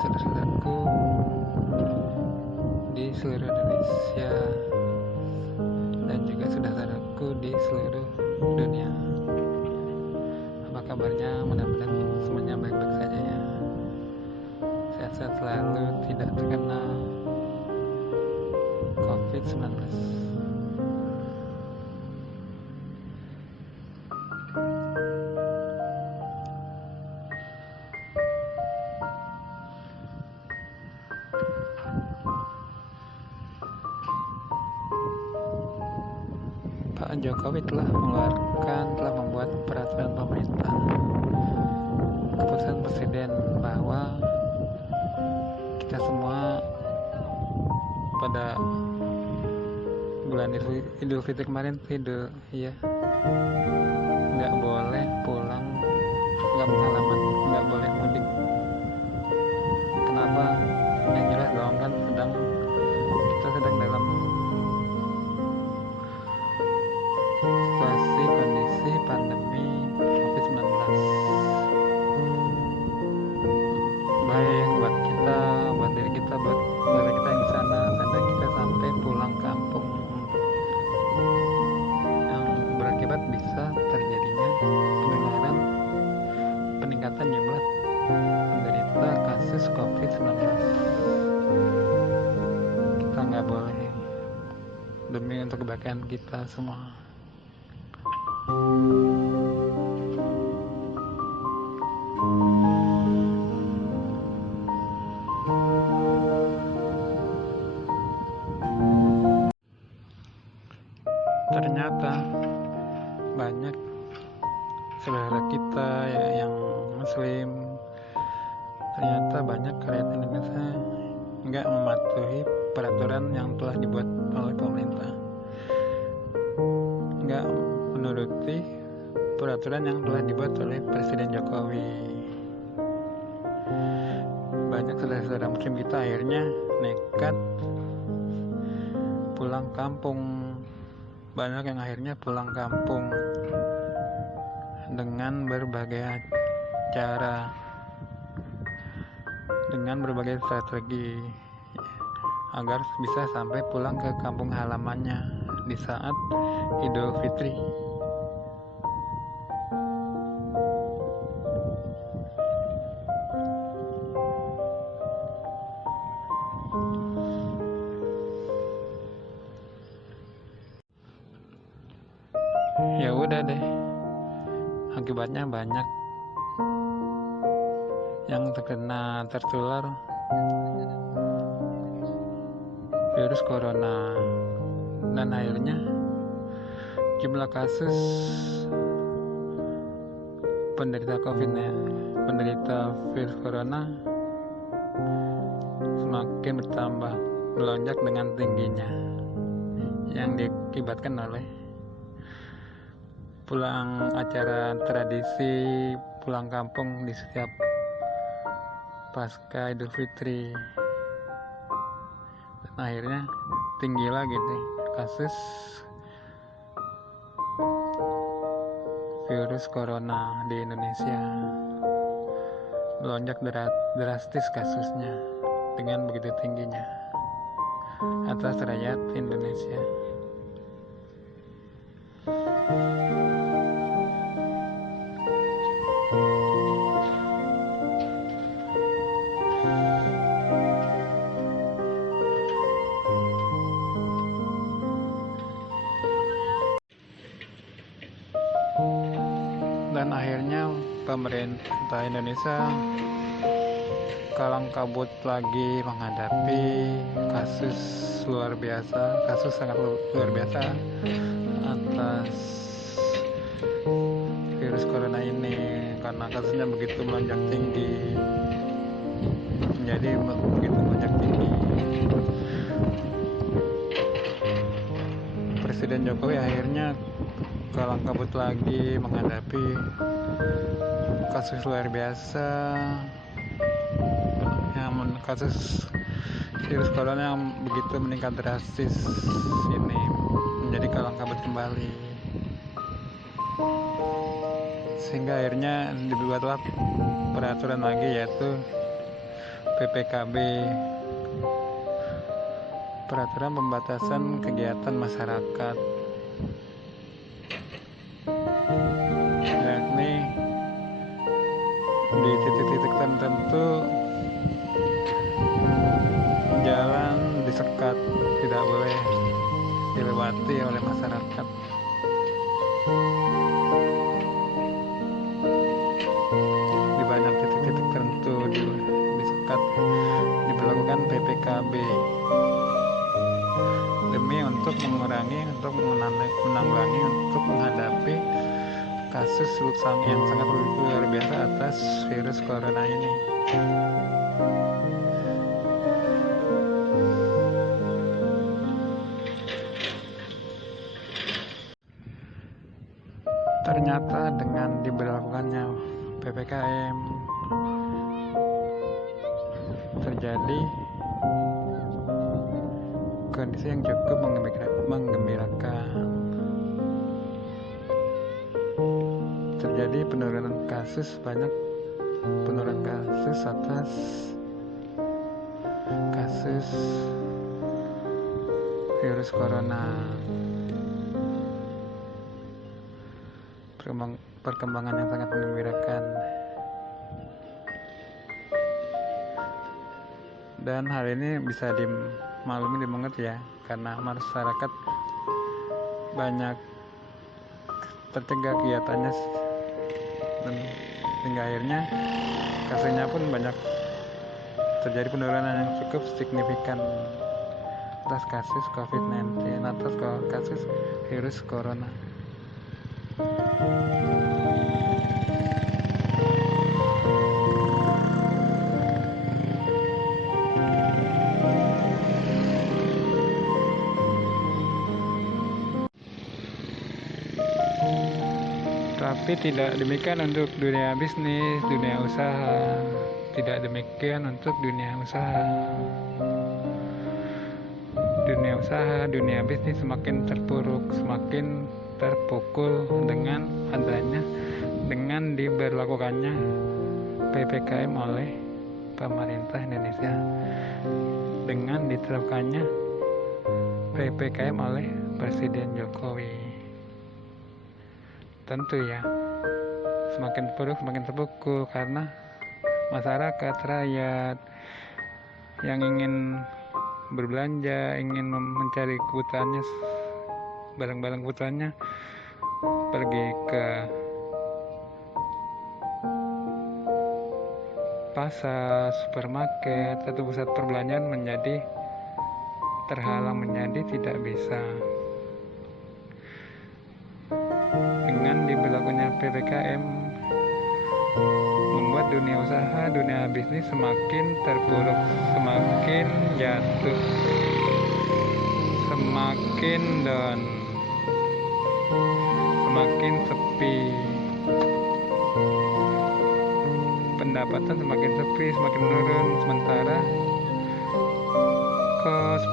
saudara-saudaraku di seluruh Indonesia dan juga saudara-saudaraku di seluruh dunia. Apa kabarnya? Mudah-mudahan semuanya baik-baik saja ya. Sehat-sehat selalu, tidak terkena COVID-19. Pak Jokowi telah membuat peraturan pemerintah, keputusan presiden bahwa kita semua pada bulan Idul Fitri kemarin nggak boleh pulang nggak halaman, nggak boleh mudik. Kenapa? Yang jelas dong, kan kita sedang dalam situasi kondisi pandemi COVID-19. Bahaya buat kita, buat diri kita, buat keluarga kita yang di sana. Sampai kita sampai pulang kampung, yang berakibat bisa terjadinya peningkatan jumlah penderita kasus COVID-19. Kita nggak boleh, demi untuk kebaikan kita semua. Ternyata banyak saudara kita yang muslim, ternyata banyak rakyat Indonesia nggak mematuhi peraturan yang telah dibuat oleh pemerintah, nggak menuruti peraturan yang telah dibuat oleh Presiden Jokowi. Banyak saudara-saudara muslim kita akhirnya nekat pulang kampung. Banyak yang akhirnya pulang kampung dengan berbagai cara, dengan berbagai strategi agar bisa sampai pulang ke kampung halamannya di saat Idul Fitri. Ya udah deh, akibatnya banyak yang tertular virus corona, dan akhirnya jumlah kasus penderita virus corona semakin bertambah, melonjak dengan tingginya, yang diakibatkan oleh acara tradisi pulang kampung di setiap pasca Idul Fitri. Dan akhirnya tinggi lagi deh kasus virus corona di Indonesia, melonjak drastis kasusnya dengan begitu tingginya atas rakyat Indonesia. Dan akhirnya pemerintah Indonesia kalang kabut lagi menghadapi kasus sangat luar biasa atas virus corona ini, karena kasusnya begitu melonjak tinggi, Presiden Jokowi akhirnya kalang kabut lagi menghadapi kasus luar biasa, kasus virus corona yang begitu meningkat drastis ini menjadi kalang kabut kembali, sehingga akhirnya dibuatlah peraturan lagi, yaitu PPKB, peraturan pembatasan kegiatan masyarakat, yakni di titik-titik tertentu jalan disekat, tidak boleh dilewati oleh masyarakat. Di banyak titik-titik tertentu disekat, diberlakukan PPKB demi untuk menanggulangi, untuk menghadapi kasus yang sangat luar biasa atas virus corona ini. Ternyata dengan diberlakukannya PPKM terjadi kondisi yang cukup menggembirakan. Terjadi penurunan kasus atas kasus virus corona. Perkembangan yang sangat menggembirakan, dan hal ini bisa dimaklumi, dimengerti ya, karena masyarakat banyak tercegah kegiatannya, dan hingga akhirnya kasusnya pun banyak terjadi penurunan yang cukup signifikan atas kasus COVID-19, atas kasus virus corona. Tapi tidak demikian untuk dunia bisnis, dunia usaha. Tidak demikian untuk dunia usaha. Dunia bisnis semakin terpuruk, semakin terpukul dengan diberlakukannya PPKM oleh pemerintah Indonesia, dengan diterapkannya PPKM oleh Presiden Jokowi. Tentu ya, semakin terpukul karena masyarakat, rakyat yang ingin berbelanja, ingin mencari kebutuhannya, barang-barang kebutuhannya, pergi ke pasar, supermarket, atau pusat perbelanjaan menjadi terhalang, menjadi tidak bisa. Dengan diberlakunya PPKM membuat dunia usaha, dunia bisnis semakin terpuruk, semakin jatuh, semakin down, semakin sepi, pendapatan semakin sepi, semakin menurun, sementara kos,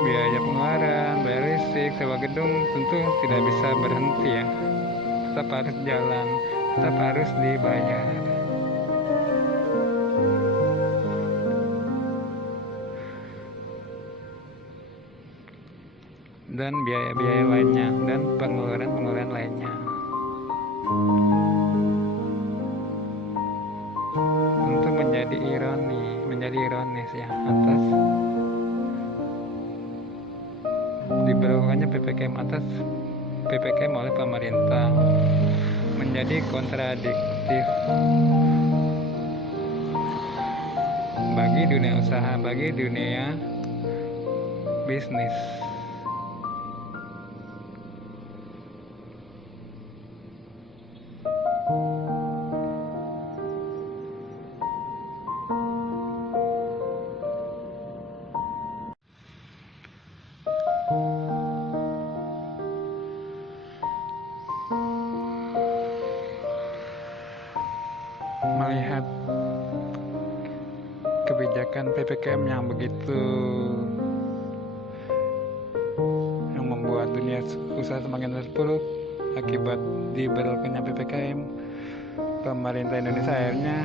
biaya pengeluaran, bayar listrik, sewa gedung tentu tidak bisa berhenti ya, tetap harus jalan, tetap harus dibayar. Dan biaya-biaya lainnya, dan pengeluaran lainnya. Tentu menjadi ironis ya, atas diberlakukannya PPKM oleh pemerintah, menjadi kontradiktif bagi dunia usaha, bagi dunia bisnis. Melihat kebijakan PPKM yang membuat dunia usaha semakin terpuruk akibat diberlakukannya PPKM, pemerintah Indonesia akhirnya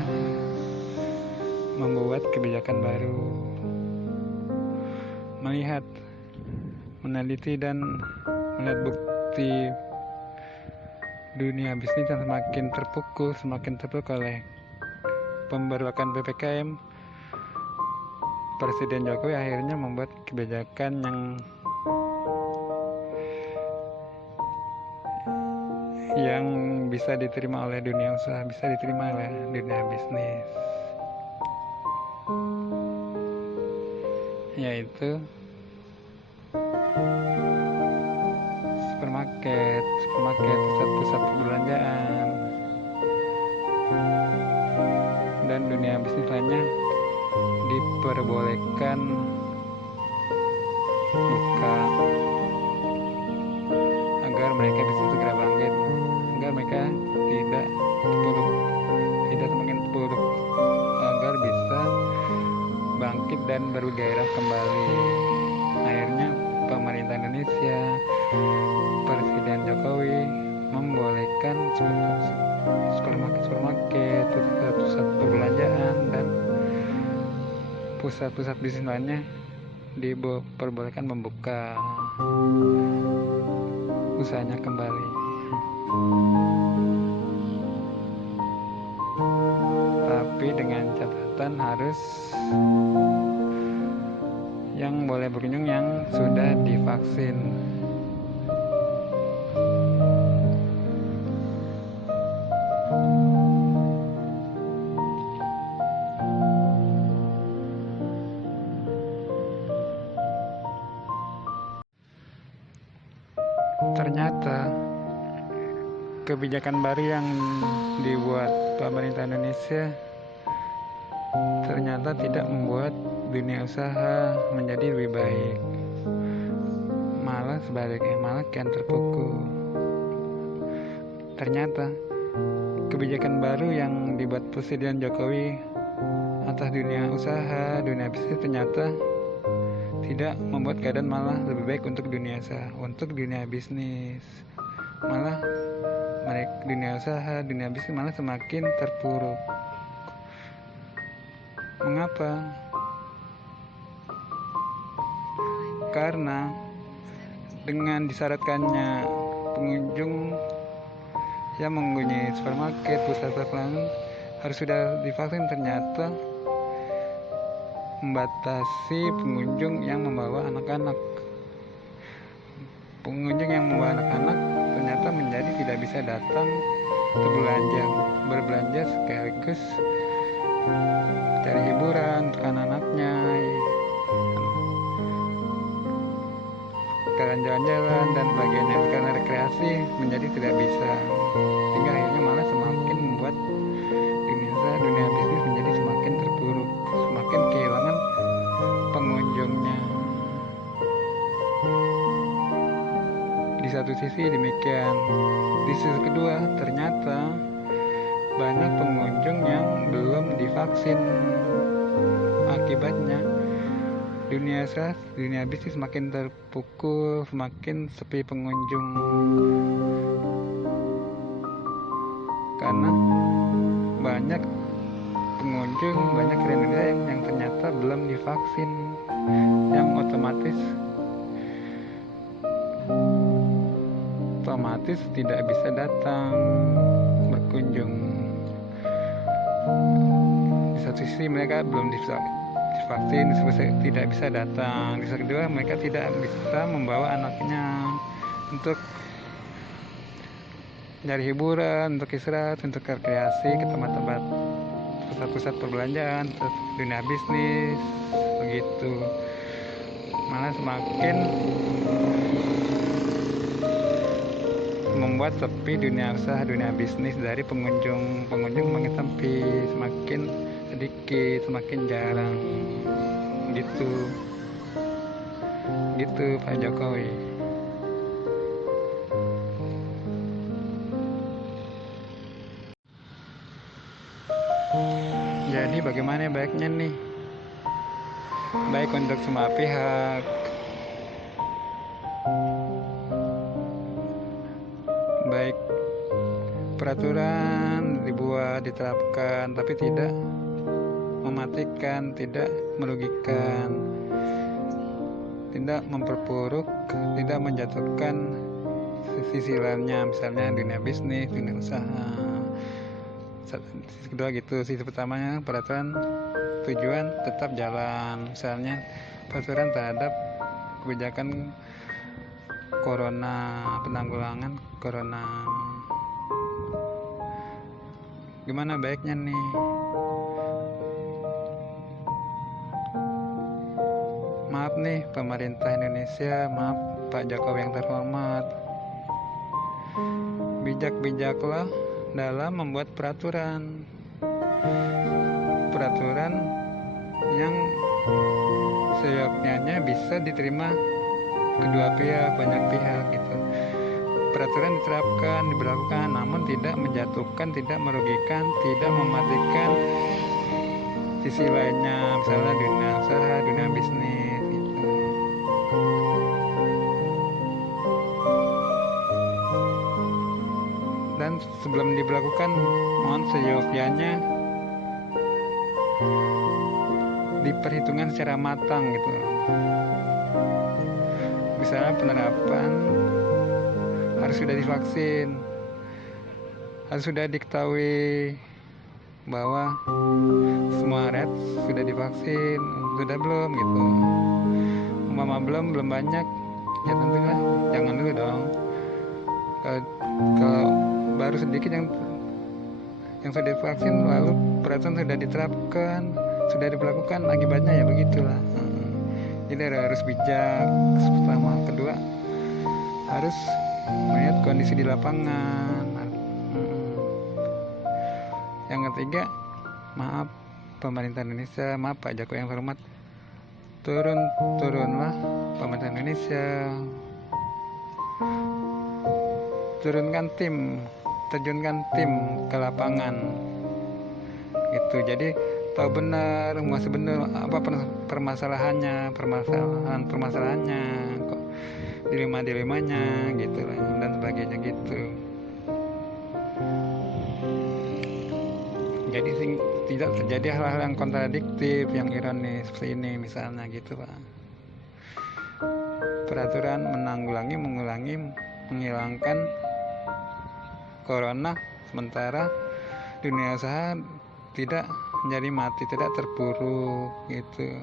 membuat kebijakan baru, melihat, meneliti dan melihat bukti dunia bisnis yang semakin terpukul oleh pemberlakuan PPKM. Presiden Jokowi akhirnya membuat kebijakan yang bisa diterima oleh dunia usaha, bisa diterima oleh dunia bisnis, yaitu supermarket, pusat-pusat perbelanjaan, dan dunia bisnis lainnya diperbolehkan buka agar mereka bisa segera bangkit, agar mereka tidak semakin terpuruk, agar bisa bangkit dan bergairah kembali. Akhirnya pemerintah Indonesia, Presiden Jokowi membolehkan supermarket, pusat perbelanjaan dan pusat-pusat bisnis lainnya diperbolehkan membuka usahanya kembali. Tapi dengan catatan harus yang boleh berkunjung yang sudah divaksin. Ternyata kebijakan baru yang dibuat pemerintah Indonesia ternyata tidak membuat dunia usaha menjadi lebih baik, malah sebaliknya, malah kian terpukul. Ternyata kebijakan baru yang dibuat Presiden Jokowi atas dunia usaha, dunia bisnis ternyata tidak membuat keadaan malah lebih baik untuk dunia usaha, untuk dunia bisnis. Malah dunia usaha, dunia bisnis malah semakin terpuruk. Mengapa? Karena dengan disyaratkannya pengunjung yang mengunjungi supermarket, pusat perbelanjaan harus sudah divaksin, ternyata membatasi pengunjung yang membawa anak-anak. Pengunjung yang membawa anak-anak ternyata menjadi tidak bisa datang berbelanja sekaligus cari hiburan untuk anak-anaknya, sekalian jalan-jalan dan sebagainya, karena rekreasi menjadi tidak bisa, sehingga akhirnya malah semakin membuat dunia bisnis menjadi semakin terpuruk, semakin kehilangan pengunjungnya. Di satu sisi demikian, di sisi kedua ternyata banyak pengunjung yang belum divaksin. Akibatnya dunia bisnis semakin terpukul, semakin sepi pengunjung, karena banyak pengunjung, banyak Indonesia yang ternyata belum divaksin, yang otomatis tidak bisa datang berkunjung. Di satu sisi mereka belum divaksin, tidak bisa datang. Di sisi kedua mereka tidak bisa membawa anaknya untuk nyari hiburan, untuk istirahat, untuk rekreasi ke tempat-tempat pusat-pusat perbelanjaan, dunia bisnis, begitu. Malah semakin membuat sepi dunia usaha, dunia bisnis dari pengunjung semakin sepi, semakin sedikit, semakin jarang, gitu Pak Jokowi. Jadi bagaimana baiknya nih, baik untuk semua pihak, baik peraturan dibuat, diterapkan, tapi tidak mematikan, tidak merugikan, tidak memperburuk, tidak menjatuhkan sisi lainnya, misalnya dunia bisnis, dunia usaha. Sisi kedua gitu. Sisi pertamanya peraturan tujuan tetap jalan, misalnya peraturan terhadap kebijakan corona, penanggulangan corona. Gimana baiknya nih? Maaf nih pemerintah Indonesia, maaf Pak Jokowi yang terhormat, bijak-bijaklah dalam membuat peraturan yang seyogyanya bisa diterima kedua pihak, banyak pihak gitu. Peraturan diterapkan, diberlakukan, namun tidak menjatuhkan, tidak merugikan, tidak mematikan sisi lainnya, misalnya dunia usaha, dunia bisnis gitu. Dan sebelum diberlakukan, mohon seyogyanya diperhitungkan secara matang gitu. Misalnya penerapan harus sudah divaksin, harus sudah diketahui bahwa semua rakyat sudah divaksin, sudah belum gitu. Umpama belum banyak, ya tentunya jangan dulu dong. Kalau baru sedikit yang sudah divaksin, lalu peraturan sudah diterapkan, sudah diberlakukan, akibatnya ya begitulah. Jadi harus bijak. Pertama, kedua harus melihat kondisi di lapangan. Yang ketiga, maaf pemerintah Indonesia, maaf Pak Jokowi yang terhormat, turunlah pemerintah Indonesia, terjunkan tim ke lapangan gitu. Jadi tahu benar, masih benar apa permasalahannya kok, dilemanya gitu dan sebagainya gitu. Jadi tidak terjadi hal-hal yang kontradiktif, yang ironis seperti ini misalnya gitu Pak. Peraturan menghilangkan corona, sementara dunia usaha tidak menjadi mati, tidak terpuruk gitu.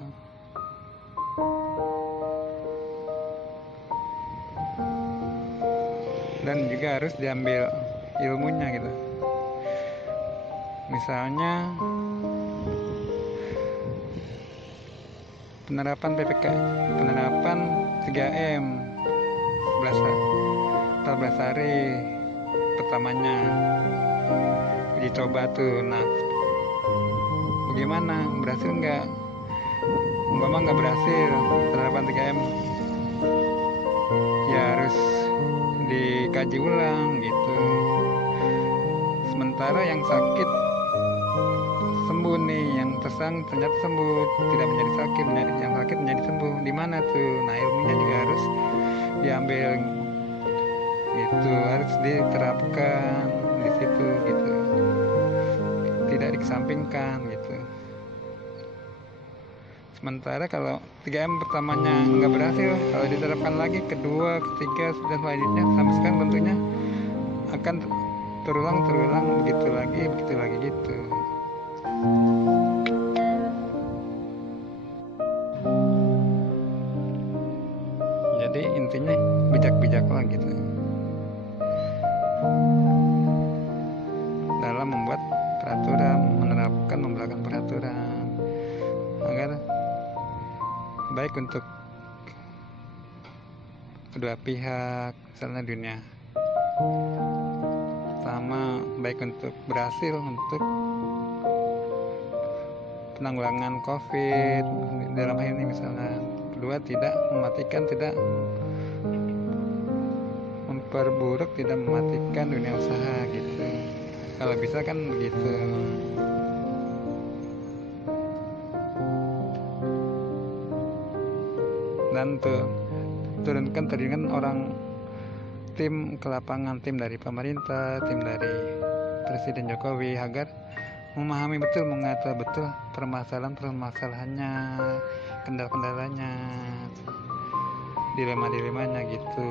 Dan juga harus diambil ilmunya gitu. Misalnya penerapan 3M 14 hari pertamanya uji coba tuh. Nah, bagaimana, berhasil nggak? Umpama nggak berhasil penerapan 3M, ya harus dikaji ulang gitu. Sementara yang sakit sembuh nih, yang ternyata sembuh, tidak menjadi sakit, yang sakit menjadi sembuh, di mana tuh? Nah, ilmunya juga harus diambil gitu, harus diterapkan di situ gitu, tidak dikesampingkan gitu. Sementara kalau 3M pertamanya nggak berhasil, kalau diterapkan lagi kedua, ketiga, dan selanjutnya sampai sekarang tentunya akan terulang begitu lagi gitu. Jadi intinya bijak-bijaklah gitu dalam membuat peraturan, memberlakukan peraturan agar baik untuk kedua pihak, misalnya dunia sama, baik untuk berhasil untuk penanggulangan COVID dalam hal ini misalnya. Kedua, tidak mematikan, tidak memperburuk, tidak mematikan dunia usaha gitu. Kalau bisa kan begitu. Dan turunkan orang tim ke lapangan, tim dari pemerintah, tim dari Presiden Jokowi agar memahami betul, mengatur betul permasalahannya, kendala-kendalanya, dilema-dilemanya gitu.